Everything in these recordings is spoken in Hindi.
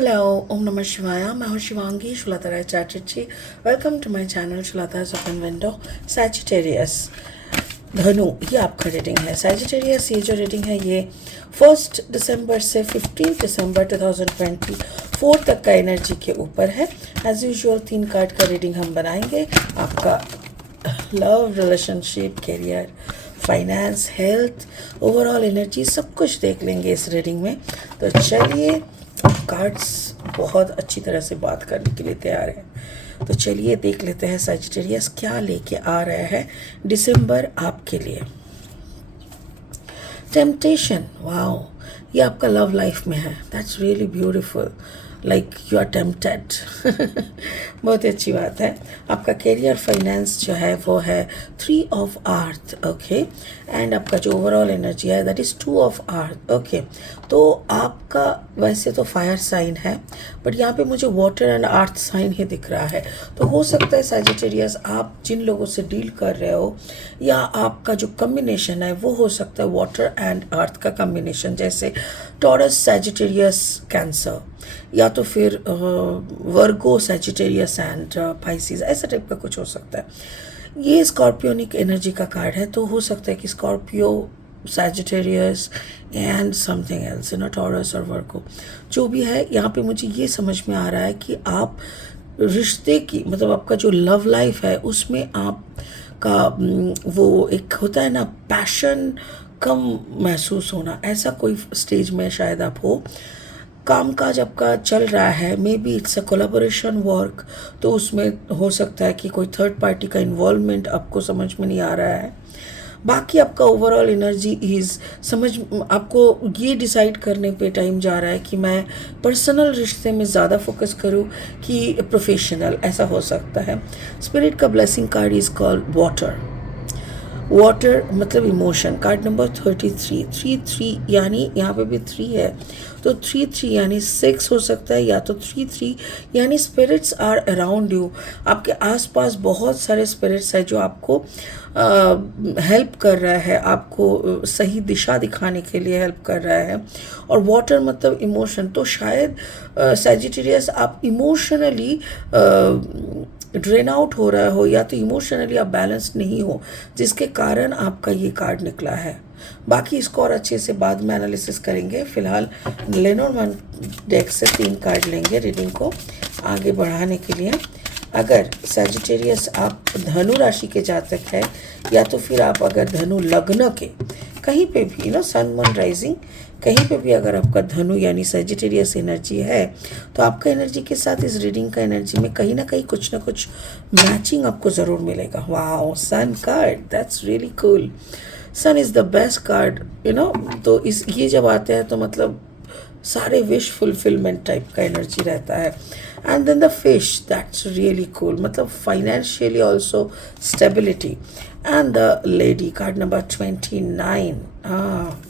Hello, Om Namah Shivaya. मैं हूँ Shivangi Shulta Rai Chatterjee. Welcome to my channel शुलताज ओपन विंडो. सैजिटेरियस धनु, ये आपका रीडिंग है. सैजिटेरियस ये जो रीडिंग है ये 1 दिसंबर से 15 दिसंबर 2024 तक का एनर्जी के ऊपर है. एज यूजुअल 3 कार्ड का रीडिंग हम बनाएंगे. आपका love, relationship, career, finance, health, overall energy सब कुछ देख लेंगे इस रीडिंग में. तो चलिए, कार्ड्स बहुत अच्छी तरह से बात करने के लिए तैयार हैं. तो चलिए देख लेते हैं सैजिटेरियस क्या लेके आ रहा है दिसंबर आपके लिए. टेम्पटेशन, वाओ, ये आपका लव लाइफ में है. That's really beautiful. Like you are tempted. बहुत अच्छी बात है. आपका करियर, फाइनेंस जो है वो है 3 ऑफ अर्थ. ओके, एंड आपका जो ओवरऑल एनर्जी है that is 2 of earth. Okay, तो आपका वैसे तो फायर साइन है बट यहाँ पे मुझे वाटर एंड अर्थ साइन ही दिख रहा है. तो हो सकता है सैजिटेरियस आप जिन लोगों से डील कर रहे हो या आपका जो कम्बिनेशन है वो हो सकता है वाटर एंड अर्थ का कम्बिनेशन, जैसे टॉरस, सैजिटेरियस, कैंसर, या तो फिर वर्गो, सैजिटेरियस एंड पाइसिस, ऐसा टाइप का कुछ हो सकता है. ये स्कॉर्पियोनिक एनर्जी का कार्ड है, तो हो सकता है कि Scorpio, Sagittarius and something else, taurus और वर्गो जो भी है. यहाँ पे मुझे ये समझ में आ रहा है कि आप रिश्ते की, मतलब आपका जो लव लाइफ है उसमें आपका वो एक होता है ना, पैशन कम महसूस होना, ऐसा कोई स्टेज में शायद आप हो. कामकाज आपका चल रहा है, may be it's a collaboration work, तो उसमें हो सकता है कि कोई थर्ड पार्टी का इन्वॉल्वमेंट आपको समझ में नहीं आ रहा है. बाकी आपका ओवरऑल एनर्जी इज़ आपको ये डिसाइड करने पे टाइम जा रहा है कि मैं पर्सनल रिश्ते में ज़्यादा फोकस करूँ कि प्रोफेशनल, ऐसा हो सकता है. स्पिरिट का blessing card is called water. Water मतलब इमोशन. कार्ड नंबर 33 यानी यहाँ पे भी 3 है, तो 3 यानी 6 हो सकता है, या तो 3 यानी स्पिरिट्स आर अराउंड यू. आपके आसपास बहुत सारे स्पिरिट्स हैं जो आपको हेल्प कर रहा है, आपको सही दिशा दिखाने के लिए हेल्प कर रहा है. और वाटर मतलब इमोशन, तो शायद सैजिटेरियस आप इमोशनली ड्रेन आउट हो रहा हो, या तो इमोशनली आप बैलेंस नहीं हो, जिसके कारण आपका ये कार्ड निकला है. बाकी इसको और अच्छे से बाद में एनालिसिस करेंगे. फिलहाल लेनोर्मैन डेक से 3 कार्ड लेंगे रीडिंग को आगे बढ़ाने के लिए. अगर सैजिटेरियस आप धनु राशि के जातक है, या तो फिर आप अगर धनु लग्न के कहीं पे भी सन मून राइजिंग कहीं पे भी अगर आपका धनु यानी सैजिटेरियस एनर्जी है, तो आपका एनर्जी के साथ इस रीडिंग का एनर्जी में कहीं ना कहीं कुछ ना कुछ मैचिंग आपको ज़रूर मिलेगा. Wow, sun card, that's really cool. Sun is the best card, तो इस ये जब आते हैं तो मतलब सारे विश फुलफिलमेंट टाइप का एनर्जी रहता है. And then the fish, that's really cool, मतलब financially also stability. And the lady, card number 29. हाँ,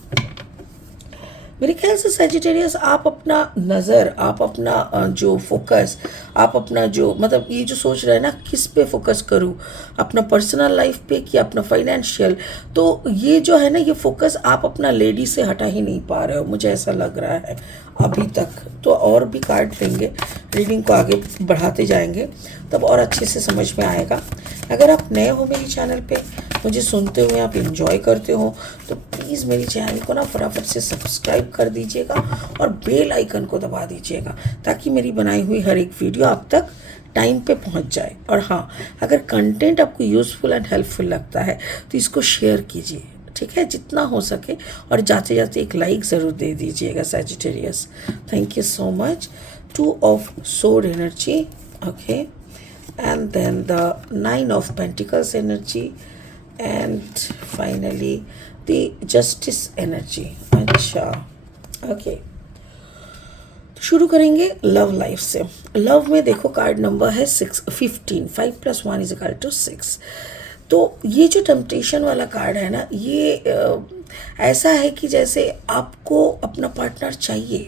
मेरे ख्याल से सैजिटेरियस आप अपना नज़र, आप अपना जो फोकस, आप अपना जो मतलब ये जो सोच रहे हैं ना किस पे फोकस करूँ, अपना पर्सनल लाइफ पे कि अपना फाइनेंशियल, तो ये जो है ना ये फोकस आप अपना लेडी से हटा ही नहीं पा रहे हो, मुझे ऐसा लग रहा है अभी तक. तो और भी कार्ड लेंगे, रीडिंग को आगे बढ़ाते जाएंगे, तब और अच्छे से समझ में आएगा. अगर आप नए हो मेरे चैनल पे, मुझे सुनते हुए आप एंजॉय करते हो, तो प्लीज़ मेरी चैनल को ना फटाफट से सब्सक्राइब कर दीजिएगा और बेल आइकन को दबा दीजिएगा, ताकि मेरी बनाई हुई हर एक वीडियो आप तक टाइम पे पहुंच जाए. और हाँ, अगर कंटेंट आपको यूज़फुल एंड हेल्पफुल लगता है तो इसको शेयर कीजिए, ठीक है, जितना हो सके, और जाते जाते एक लाइक ज़रूर दे दीजिएगा Sagittarius. Thank you so much. 2 of sword energy, okay, and then the 9 of Pentacles energy, and finally the Justice energy. अच्छा, ओके, शुरू करेंगे लव लाइफ से. लव में देखो कार्ड नंबर है 15. 5 + 1 = 6. तो ये जो टेम्पटेशन वाला कार्ड है ना, ये ऐसा है कि जैसे आपको अपना पार्टनर चाहिए,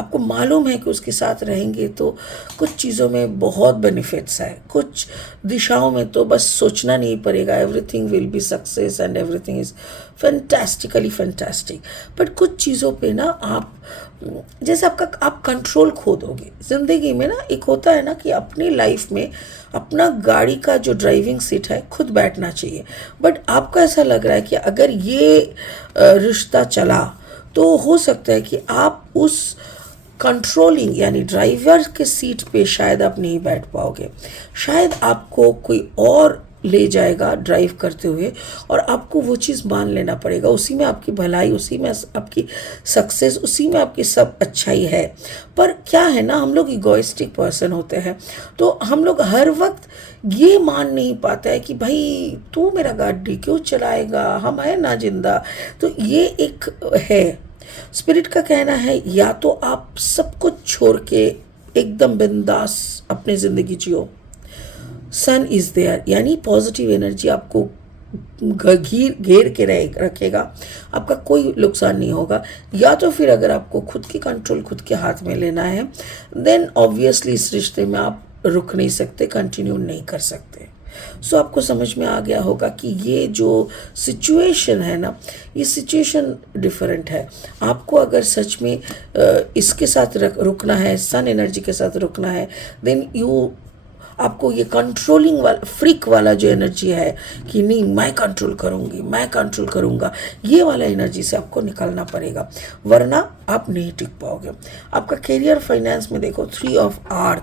आपको मालूम है कि उसके साथ रहेंगे तो कुछ चीज़ों में बहुत बेनिफिट्स है, कुछ दिशाओं में तो बस सोचना नहीं पड़ेगा, everything will be success and everything is fantastically fantastic. But कुछ चीज़ों पे ना आप जैसे आप कंट्रोल खो दोगे ज़िंदगी में ना। एक होता है ना कि अपनी लाइफ में अपना गाड़ी का जो ड्राइविंग सीट है खुद बैठना चाहिए, बट आपको ऐसा लग रहा है कि अगर ये रिश्ता चला तो हो सकता है कि आप उस कंट्रोलिंग यानी ड्राइवर के सीट पे शायद आप नहीं बैठ पाओगे, शायद आपको कोई और ले जाएगा ड्राइव करते हुए और आपको वो चीज़ मान लेना पड़ेगा। उसी में आपकी भलाई, उसी में आपकी सक्सेस, उसी में आपकी सब अच्छाई है। पर क्या है ना, हम लोग इगोइस्टिक पर्सन होते हैं, तो हम लोग हर वक्त ये मान नहीं पाता है कि भाई तू मेरा गाड़ी क्यों चलाएगा, हम है ना जिंदा। तो ये एक है, स्पिरिट का कहना है या तो आप सब कुछ छोड़ के एकदम बिंदास अपनी ज़िंदगी जियो, सन इज़ देयर, यानी पॉजिटिव एनर्जी आपको घेर के रखेगा, आपका कोई नुकसान नहीं होगा। या तो फिर अगर आपको खुद की कंट्रोल खुद के हाथ में लेना है, देन ऑब्वियसली इस रिश्ते में आप रुक नहीं सकते, कंटिन्यू नहीं कर सकते। सो आपको समझ में आ गया होगा कि ये जो सिचुएशन है ना, ये सिचुएशन डिफरेंट है। आपको अगर सच में इसके साथ रुकना है, सन एनर्जी के साथ रुकना है, देन आपको ये कंट्रोलिंग वाला फ्रीक वाला जो एनर्जी है कि नहीं मैं कंट्रोल करूँगी, मैं कंट्रोल करूँगा, ये वाला एनर्जी से आपको निकलना पड़ेगा, वरना आप नहीं टिक पाओगे। आपका करियर फाइनेंस में देखो 3 ऑफ अर्थ,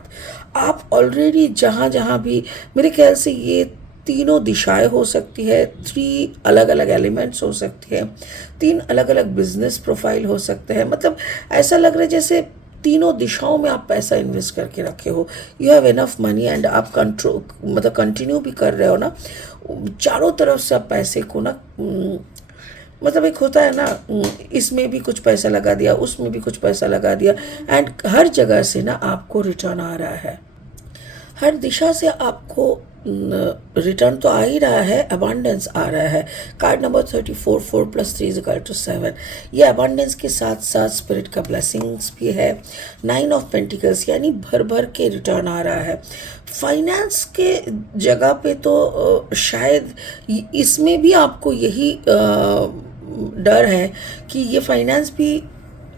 आप ऑलरेडी जहाँ जहाँ भी, मेरे ख्याल से ये तीनों दिशाएं हो सकती है, 3 अलग अलग एलिमेंट्स हो सकती है, 3 अलग अलग बिजनेस प्रोफाइल हो सकते हैं। मतलब ऐसा लग रहा है जैसे तीनों दिशाओं में आप पैसा इन्वेस्ट करके रखे हो, you have enough money and आप कंट्रोल मतलब कंटिन्यू भी कर रहे हो ना, चारों तरफ से आप पैसे को ना मतलब एक होता है ना, इसमें भी कुछ पैसा लगा दिया, उसमें भी कुछ पैसा लगा दिया, एंड हर जगह से ना आपको रिटर्न आ रहा है, हर दिशा से आपको रिटर्न तो आ ही रहा है, अबांडेंस आ रहा है। कार्ड नंबर 34, 4 + 3 = 7, ये अबांडेंस के साथ साथ स्पिरिट का ब्लेसिंग्स भी है। 9 ऑफ पेंटिकल्स यानी भर भर के रिटर्न आ रहा है। फाइनेंस के जगह पे तो शायद इसमें भी आपको यही डर है कि ये फाइनेंस भी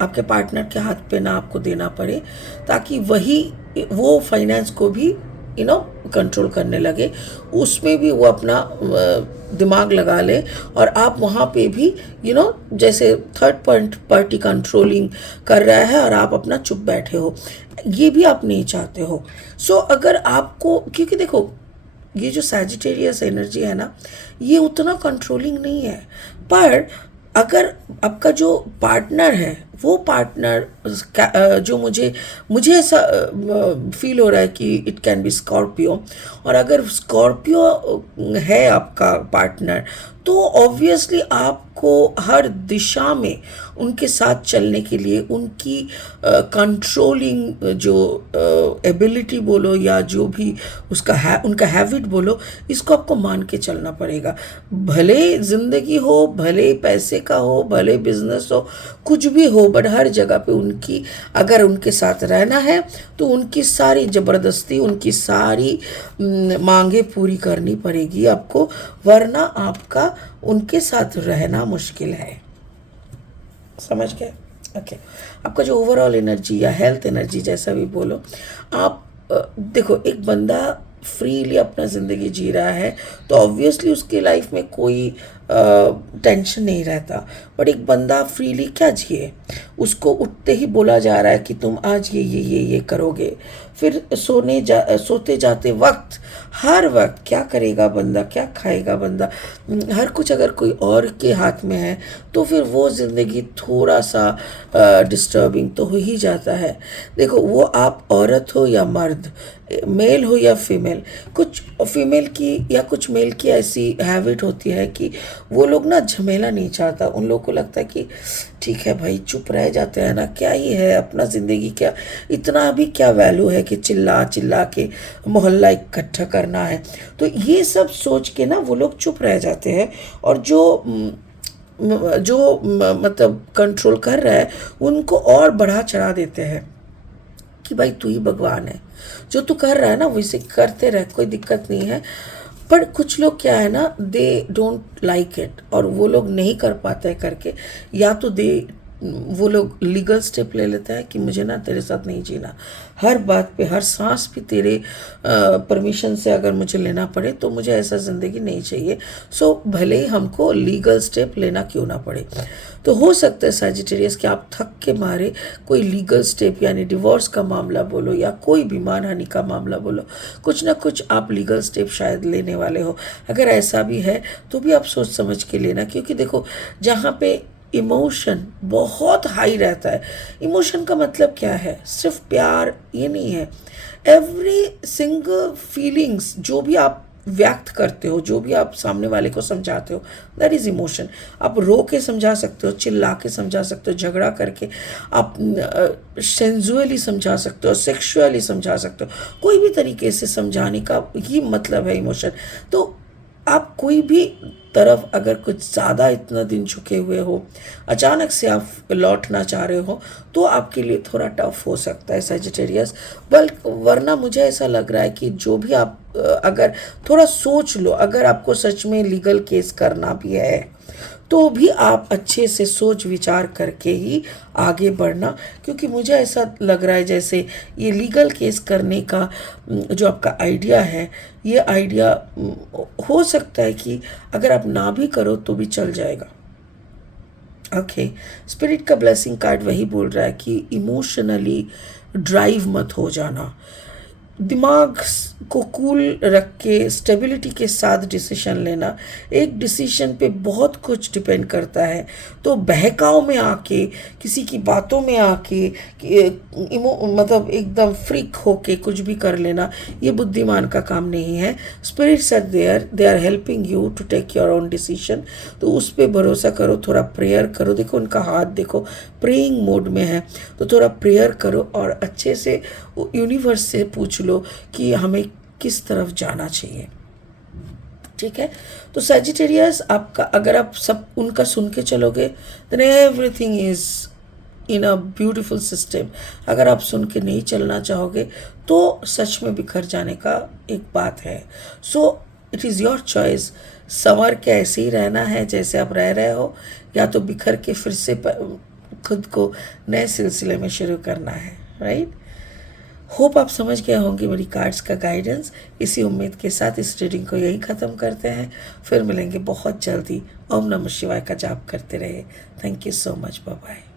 आपके पार्टनर के हाथ पे ना आपको देना पड़े, ताकि वो फाइनेंस को भी कंट्रोल करने लगे, उसमें भी वो अपना दिमाग लगा ले और आप वहाँ पे भी जैसे थर्ड पार्टी कंट्रोलिंग कर रहा है और आप अपना चुप बैठे हो, ये भी आप नहीं चाहते हो। सो अगर आपको, क्योंकि देखो ये जो सैजिटेरियस एनर्जी है ना, ये उतना कंट्रोलिंग नहीं है, पर अगर आपका जो पार्टनर है वो पार्टनर जो मुझे ऐसा फील हो रहा है कि इट कैन बी स्कॉर्पियो, और अगर स्कॉर्पियो है आपका पार्टनर तो ऑब्वियसली आपको हर दिशा में उनके साथ चलने के लिए उनकी कंट्रोलिंग जो एबिलिटी बोलो या जो भी उनका हैबिट बोलो, इसको आपको मान के चलना पड़ेगा। भले ज़िंदगी हो, भले पैसे का हो, भले बिजनेस हो, कुछ भी हो, बट हर जगह पे अगर उनके साथ रहना है तो उनकी सारी ज़बरदस्ती, उनकी सारी मांगे पूरी करनी पड़ेगी आपको, वरना आपका उनके साथ रहना मुश्किल है। समझ गए? ओके। आपका जो ओवरऑल एनर्जी या हेल्थ एनर्जी जैसा भी बोलो, आप देखो एक बंदा फ्रीली अपना ज़िंदगी जी रहा है तो ऑब्वियसली उसकी लाइफ में कोई टेंशन नहीं रहता, बट एक बंदा फ्रीली क्या जिए, उसको उठते ही बोला जा रहा है कि तुम आज ये करोगे, फिर सोते जाते वक्त हर वक्त क्या करेगा बंदा, क्या खाएगा बंदा, हर कुछ अगर कोई और के हाथ में है तो फिर वो ज़िंदगी थोड़ा सा डिस्टर्बिंग तो हो ही जाता है। देखो वो आप औरत हो या मर्द, मेल हो या फीमेल, कुछ फीमेल की या कुछ मेल की ऐसी हैबिट होती है कि वो लोग ना झमेला नहीं चाहता, उन लोगों को लगता है कि ठीक है भाई चुप रह जाते हैं ना, क्या ही है अपना ज़िंदगी, क्या इतना भी क्या वैल्यू है कि चिल्ला चिल्ला के मोहल्ला इकट्ठा करना है। तो ये सब सोच के ना वो लोग चुप रह जाते हैं, और जो मतलब कंट्रोल कर रहा है उनको और बढ़ा चढ़ा देते हैं कि भाई तू ही भगवान है, जो तू कर रहा है ना वैसे करते रह, कोई दिक्कत नहीं है। पर कुछ लोग क्या है ना, दे डोंट लाइक इट, और वो लोग नहीं कर पाते हैं करके, या तो वो लोग लीगल स्टेप ले लेते हैं कि मुझे ना तेरे साथ नहीं जीना, हर बात पे हर सांस पे तेरे परमिशन से अगर मुझे लेना पड़े तो मुझे ऐसा ज़िंदगी नहीं चाहिए। सो भले ही हमको लीगल स्टेप लेना क्यों ना पड़े। तो हो सकता है सैजिटेरियस कि आप थक के मारे कोई लीगल स्टेप यानी डिवोर्स का मामला बोलो या कोई भी मानहानि का मामला बोलो, कुछ ना कुछ आप लीगल स्टेप शायद लेने वाले हो। अगर ऐसा भी है तो भी आप सोच समझ के लेना, क्योंकि देखो जहाँ पे इमोशन बहुत हाई रहता है, इमोशन का मतलब क्या है, सिर्फ प्यार ये नहीं है, एवरी सिंगल फीलिंग्स जो भी आप व्यक्त करते हो, जो भी आप सामने वाले को समझाते हो, दैट इज़ इमोशन। आप रो के समझा सकते हो, चिल्ला के समझा सकते हो, झगड़ा करके आप सेंजुअली समझा सकते हो, सेक्सुअली समझा सकते हो, कोई भी तरीके से समझाने का ही मतलब है इमोशन। तो आप कोई भी तरफ अगर कुछ ज़्यादा इतना दिन झुके हुए हो, अचानक से आप लौटना चाह रहे हो, तो आपके लिए थोड़ा टफ हो सकता है सैजिटेरियस। वरना मुझे ऐसा लग रहा है कि जो भी आप अगर थोड़ा सोच लो, अगर आपको सच में लीगल केस करना भी है तो भी आप अच्छे से सोच विचार करके ही आगे बढ़ना, क्योंकि मुझे ऐसा लग रहा है जैसे ये लीगल केस करने का जो आपका आइडिया है, ये आइडिया हो सकता है कि अगर आप ना भी करो तो भी चल जाएगा। ओके, स्पिरिट का ब्लेसिंग कार्ड वही बोल रहा है कि इमोशनली ड्राइव मत हो जाना, दिमाग को कूल रख के स्टेबिलिटी के साथ डिसीजन लेना। एक डिसीजन पे बहुत कुछ डिपेंड करता है, तो बहकाव में आके किसी की बातों में आके मतलब एकदम फ्रीक होके कुछ भी कर लेना, ये बुद्धिमान का काम नहीं है। Spirit set they are helping you to take your own decision, तो उस पर भरोसा करो, थोड़ा प्रेयर करो। देखो उनका हाथ देखो प्रेइंग मोड में है, तो थोड़ा प्रेयर करो और अच्छे से यूनिवर्स से पूछ लो कि हमें किस तरफ जाना चाहिए। ठीक है, तो सैजिटेरियस आपका अगर आप सब उनका सुन के चलोगे then everything is in a beautiful system. अगर आप सुन के नहीं चलना चाहोगे तो सच में बिखर जाने का एक बात है। So it is your choice, संवर के ऐसे ही रहना है जैसे आप रह रहे हो, या तो बिखर के फिर से खुद को नए सिलसिले में शुरू करना है। राइट, होप आप समझ गए होंगे मेरी कार्ड्स का गाइडेंस। इसी उम्मीद के साथ इस रीडिंग को यही ख़त्म करते हैं, फिर मिलेंगे बहुत जल्दी। ओम नमः शिवाय का जाप करते रहे। Thank you so much, bye bye.